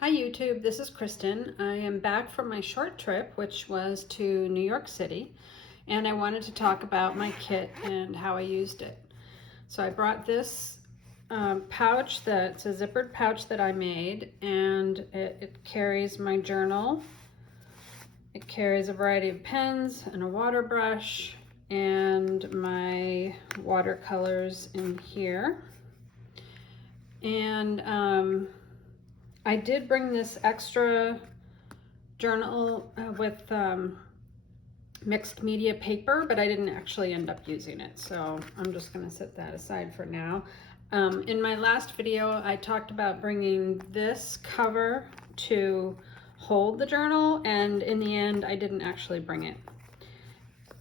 Hi YouTube, this is Kristen. I am back from my short trip, which was to New York City, and I wanted to talk about my kit and how I used it. So I brought this pouch that's a zippered pouch that I made, and it carries my journal. It carries a variety of pens and a water brush and my watercolors in here. And I did bring this extra journal with mixed media paper, but I didn't actually end up using it, so I'm just going to set that aside for now. In my last video, I talked about bringing this cover to hold the journal, and in the end, I didn't actually bring it.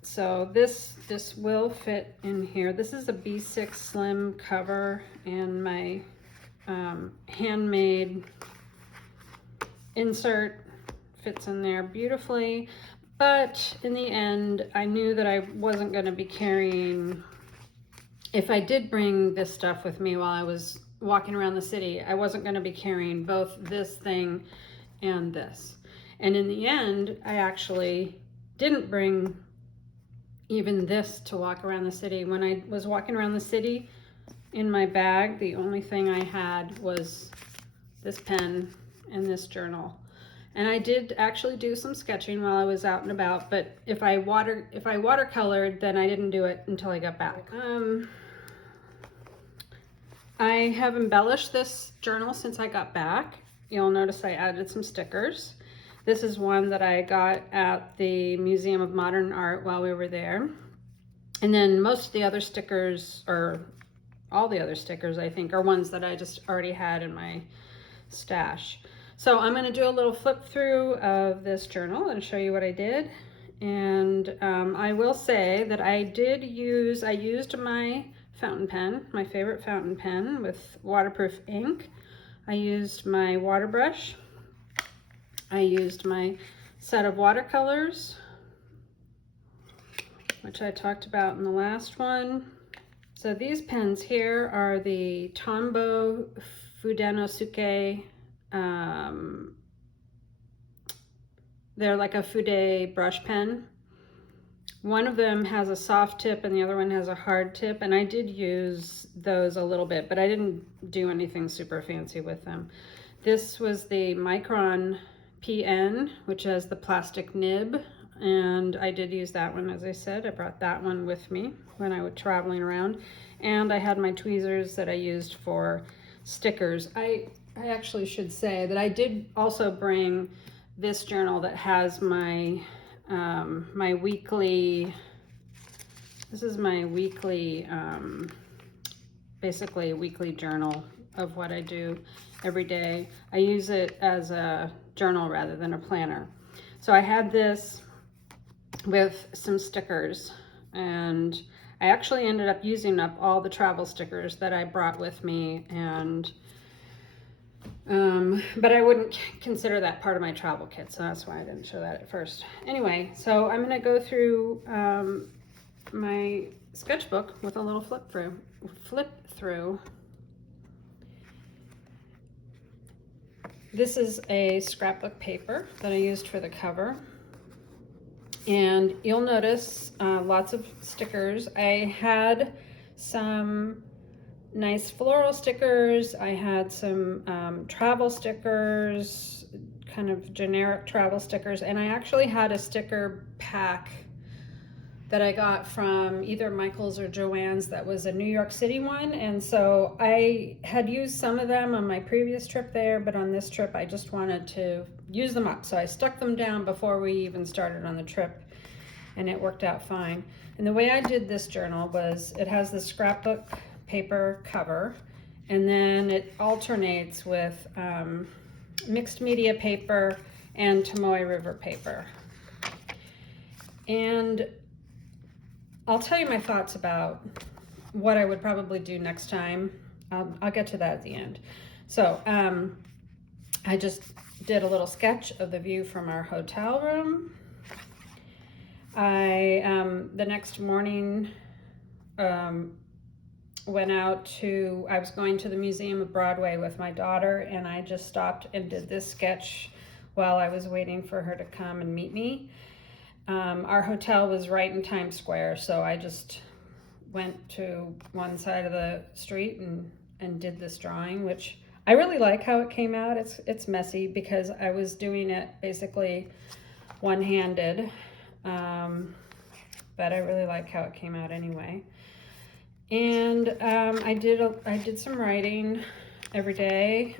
So this will fit in here. This is a B6 Slim cover, and my handmade insert fits in there beautifully, but in the end I knew that I wasn't going to be carrying, if I did bring this stuff with me while I was walking around the city, I wasn't going to be carrying both this thing and this. And in the end, I actually didn't bring even this to walk around the city. When I was walking around the city, in my bag, the only thing I had was this pen and this journal. And I did actually do some sketching while I was out and about, but if I watercolored, then I didn't do it until I got back. I have embellished this journal since I got back. You'll notice I added some stickers. This is one that I got at the Museum of Modern Art while we were there. And then most of the other stickers, or all the other stickers, I think, are ones that I just already had in my stash. So I'm going to do a little flip through of this journal and show you what I did. And I will say that I used my fountain pen, my favorite fountain pen with waterproof ink. I used my water brush. I used my set of watercolors, which I talked about in the last one. So these pens here are the Tombow Fudenosuke. They're like a Fude brush pen. One of them has a soft tip and the other one has a hard tip, and I did use those a little bit, but I didn't do anything super fancy with them. This was the Micron PN, which has the plastic nib, and I did use that one. As I said, I brought that one with me when I was traveling around, and I had my tweezers that I used for stickers. I actually should say that I did also bring this journal that has my my weekly, this is my weekly, basically a weekly journal of what I do every day. I use it as a journal rather than a planner. So I had this with some stickers, and I actually ended up using up all the travel stickers that I brought with me, and but I wouldn't consider that part of my travel kit, so that's why I didn't show that at first. Anyway, so I'm going to go through my sketchbook with a little flip through. This is a scrapbook paper that I used for the cover. And you'll notice lots of stickers. I had some nice floral stickers. I had some travel stickers, kind of generic travel stickers. And I actually had a sticker pack that I got from either Michael's or Joann's that was a New York City one. And so I had used some of them on my previous trip there, but on this trip I just wanted to use them up. So I stuck them down before we even started on the trip, and it worked out fine. And the way I did this journal was, it has the scrapbook paper cover, and then it alternates with mixed media paper and Tomoe River paper. And I'll tell you my thoughts about what I would probably do next time. I'll get to that at the end. So I just did a little sketch of the view from our hotel room. The next morning I was going to the Museum of Broadway with my daughter, and I just stopped and did this sketch while I was waiting for her to come and meet me. Our hotel was right in Times Square, so I just went to one side of the street and did this drawing, which I really like how it came out. It's messy because I was doing it basically one-handed, but I really like how it came out anyway. And I did some writing every day.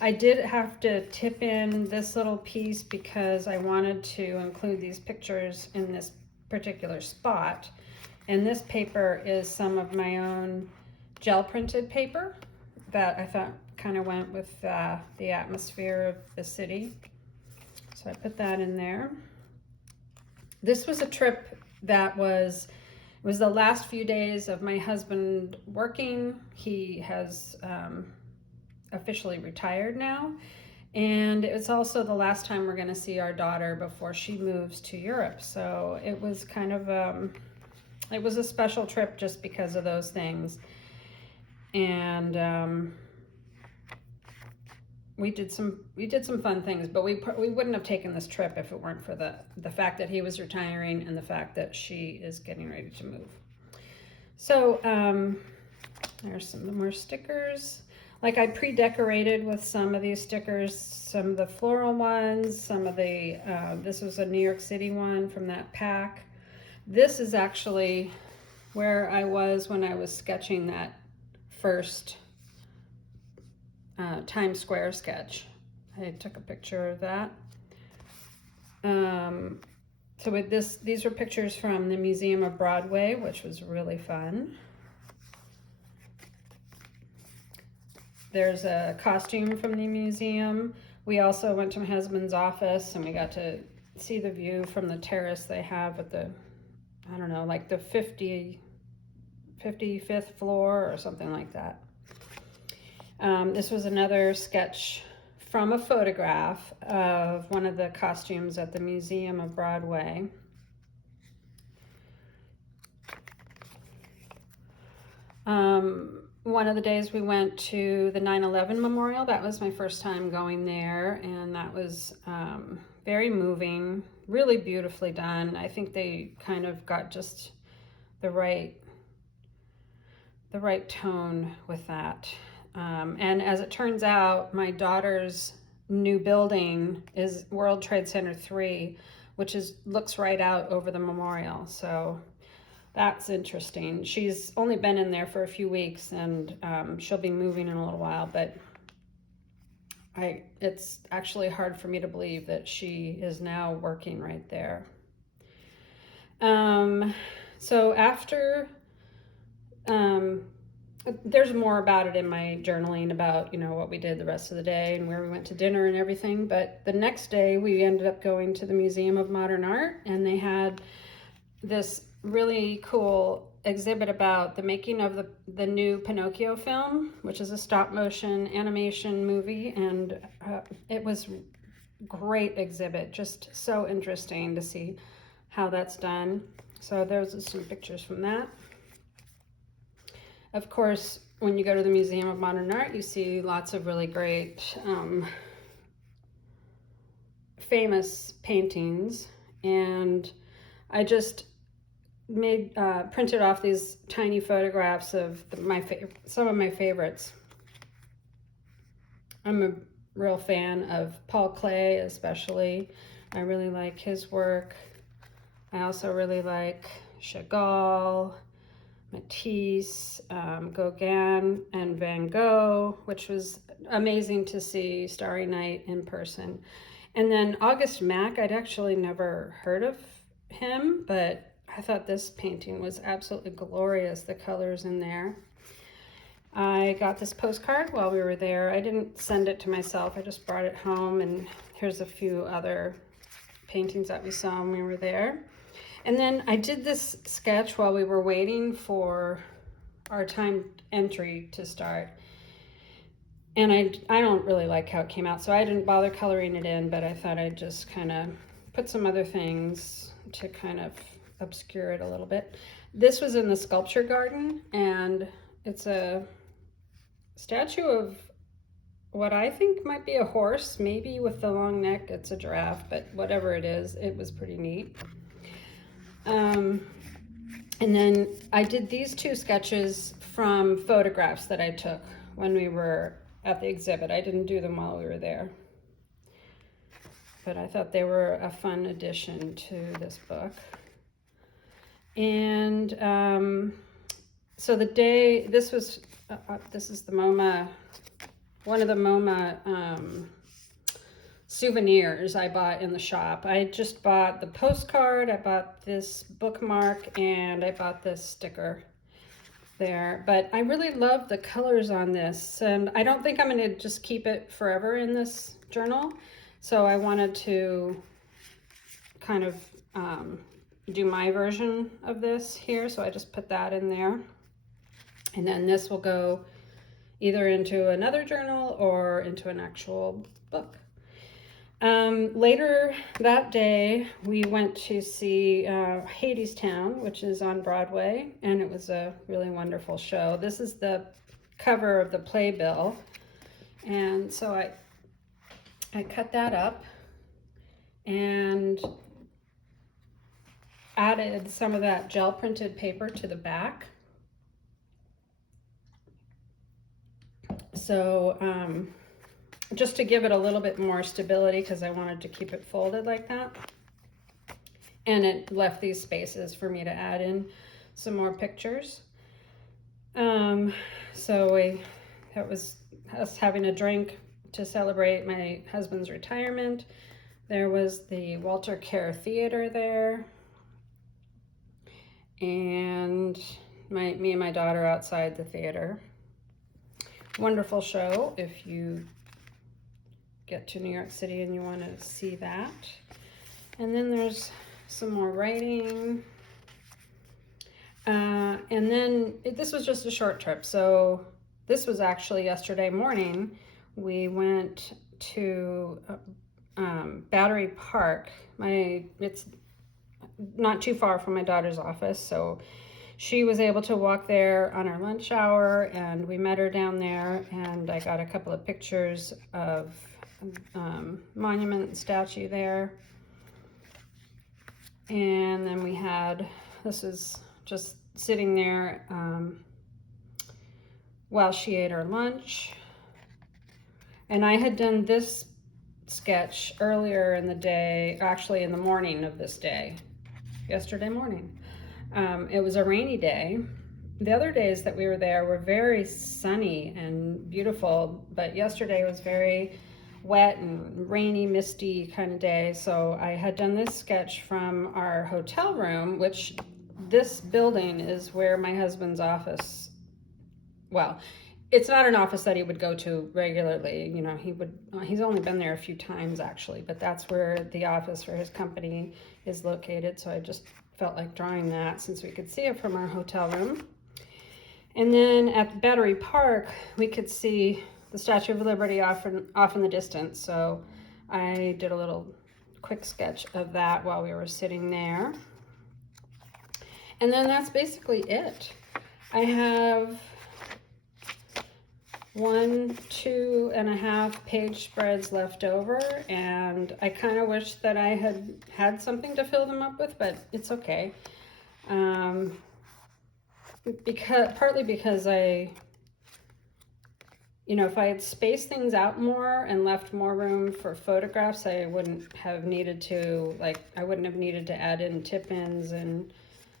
I did have to tip in this little piece because I wanted to include these pictures in this particular spot. And this paper is some of my own gel printed paper that I thought kind of went with the atmosphere of the city. So I put that in there. This was a trip that was the last few days of my husband working. He has officially retired now. And it's also the last time we're gonna see our daughter before she moves to Europe. So it was kind of, it was a special trip just because of those things. And we did some fun things, but we wouldn't have taken this trip if it weren't for the fact that he was retiring and the fact that she is getting ready to move. So there's some more stickers. Like I pre-decorated with some of these stickers, some of the floral ones, some of the, this was a New York City one from that pack. This is actually where I was when I was sketching that first Times Square sketch. I took a picture of that. So with these were pictures from the Museum of Broadway, which was really fun. There's a costume from the museum. We also went to my husband's office and we got to see the view from the terrace they have at the, I don't know, like the 55th floor or something like that. This was another sketch from a photograph of one of the costumes at the Museum of Broadway. One of the days we went to the 9/11 memorial. That was my first time going there, and that was very moving, really beautifully done. I think they kind of got just the right tone with that. And as it turns out, my daughter's new building is World Trade Center 3, which looks right out over the memorial. So that's interesting. She's only been in there for a few weeks, and she'll be moving in a little while, but it's actually hard for me to believe that she is now working right there. So after, there's more about it in my journaling about, you know, what we did the rest of the day and where we went to dinner and everything. But the next day we ended up going to the Museum of Modern Art, and they had this really cool exhibit about the making of the new Pinocchio film, which is a stop motion animation movie. And it was great exhibit, just so interesting to see how that's done. So those are some pictures from that. Of course, when you go to the Museum of Modern Art, you see lots of really great famous paintings, and I just printed off these tiny photographs of some of my favorites. I'm a real fan of Paul Klee, especially. I really like his work. I also really like Chagall, Matisse, Gauguin, and Van Gogh, which was amazing to see Starry Night in person. And then August Mack, I'd actually never heard of him, but I thought this painting was absolutely glorious, the colors in there. I got this postcard while we were there. I didn't send it to myself, I just brought it home, and here's a few other paintings that we saw when we were there. And then I did this sketch while we were waiting for our timed entry to start. And I don't really like how it came out, so I didn't bother coloring it in, but I thought I'd just kind of put some other things to kind of obscure it a little bit. This was in the sculpture garden, and it's a statue of what I think might be a horse, maybe with the long neck. It's a giraffe, but whatever it is, it was pretty neat. And then I did these two sketches from photographs that I took when we were at the exhibit. I didn't do them while we were there, but I thought they were a fun addition to this book. And so the day, this is the MoMA, one of the MoMA souvenirs I bought in the shop. I just bought the postcard, I bought this bookmark, and I bought this sticker there. But I really love the colors on this, and I don't think I'm going to just keep it forever in this journal. So I wanted to kind of do my version of this here, so I just put that in there. And then this will go either into another journal or into an actual book. Later that day, we went to see Hadestown, which is on Broadway, and it was a really wonderful show. This is the cover of the playbill, and so I cut that up and added some of that gel printed paper to the back. So just to give it a little bit more stability, because I wanted to keep it folded like that. And it left these spaces for me to add in some more pictures. So that was us having a drink to celebrate my husband's retirement. There was the Walter Kerr Theater there. And me and my daughter outside the theater. Wonderful show if you get to New York City and you want to see that. And then there's some more writing. And then this was just a short trip. So this was actually yesterday morning. We went to Battery Park. It's not too far from my daughter's office, so she was able to walk there on our lunch hour, and we met her down there, and I got a couple of pictures of monument and statue there. And then we had, this is just sitting there while she ate her lunch. And I had done this sketch earlier in the day, actually in the morning of this day, yesterday morning. It was a rainy day. The other days that we were there were very sunny and beautiful, but yesterday was very wet and rainy, misty kind of day. So I had done this sketch from our hotel room, which this building is where my husband's office, well, it's not an office that he would go to regularly. You know, he's only been there a few times actually, but that's where the office for his company is located. So I just felt like drawing that since we could see it from our hotel room. And then at Battery Park, we could see the Statue of Liberty off in the distance. So I did a little quick sketch of that while we were sitting there. And then that's basically it. I have 1, 2.5 page spreads left over, and I kind of wish that I had something to fill them up with, but it's okay. Partly because if I had spaced things out more and left more room for photographs, I wouldn't have needed to add in tip-ins and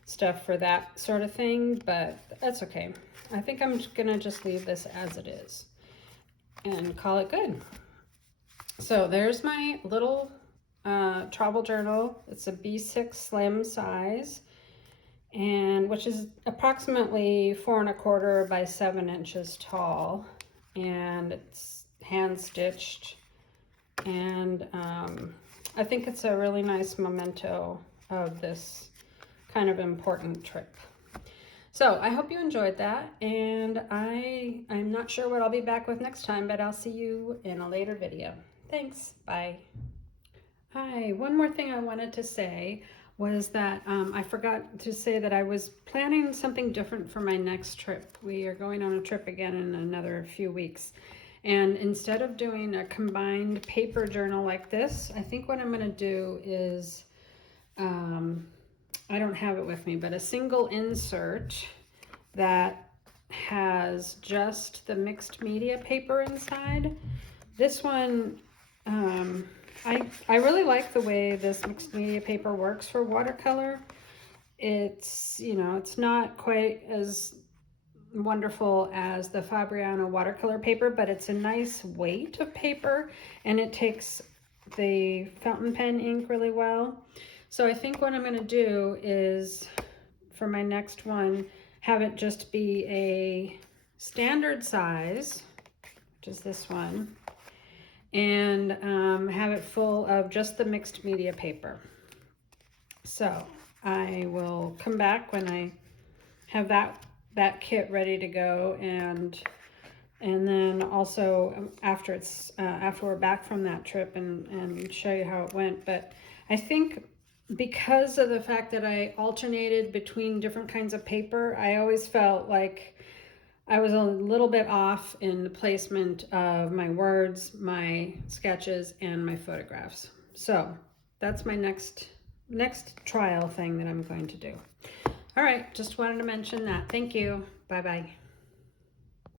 stuff for that sort of thing, but that's okay. I think I'm gonna just leave this as it is and call it good. So there's my little travel journal. It's a B6 slim size, and which is approximately 4 1/4 by 7 inches tall, and it's hand stitched, and I think it's a really nice memento of this kind of important trip. So I hope you enjoyed that, and I'm not sure what I'll be back with next time, but I'll see you in a later video. Thanks, bye. Hi, one more thing I wanted to say. was that I forgot to say that I was planning something different for my next trip. We are going on a trip again in another few weeks. And instead of doing a combined paper journal like this, I think what I'm going to do is, I don't have it with me, but a single insert that has just the mixed media paper inside. This one, I really like the way this mixed media paper works for watercolor. It's, you know, it's not quite as wonderful as the Fabriano watercolor paper, but it's a nice weight of paper and it takes the fountain pen ink really well. So I think what I'm going to do is, for my next one, have it just be a standard size, which is this one, and have it full of just the mixed media paper. So I will come back when I have that kit ready to go, and then also after we're back from that trip and show you how it went. But I think because of the fact that I alternated between different kinds of paper, I always felt like I was a little bit off in the placement of my words, my sketches, and my photographs. So that's my next trial thing that I'm going to do. All right, just wanted to mention that. Thank you. Bye-bye.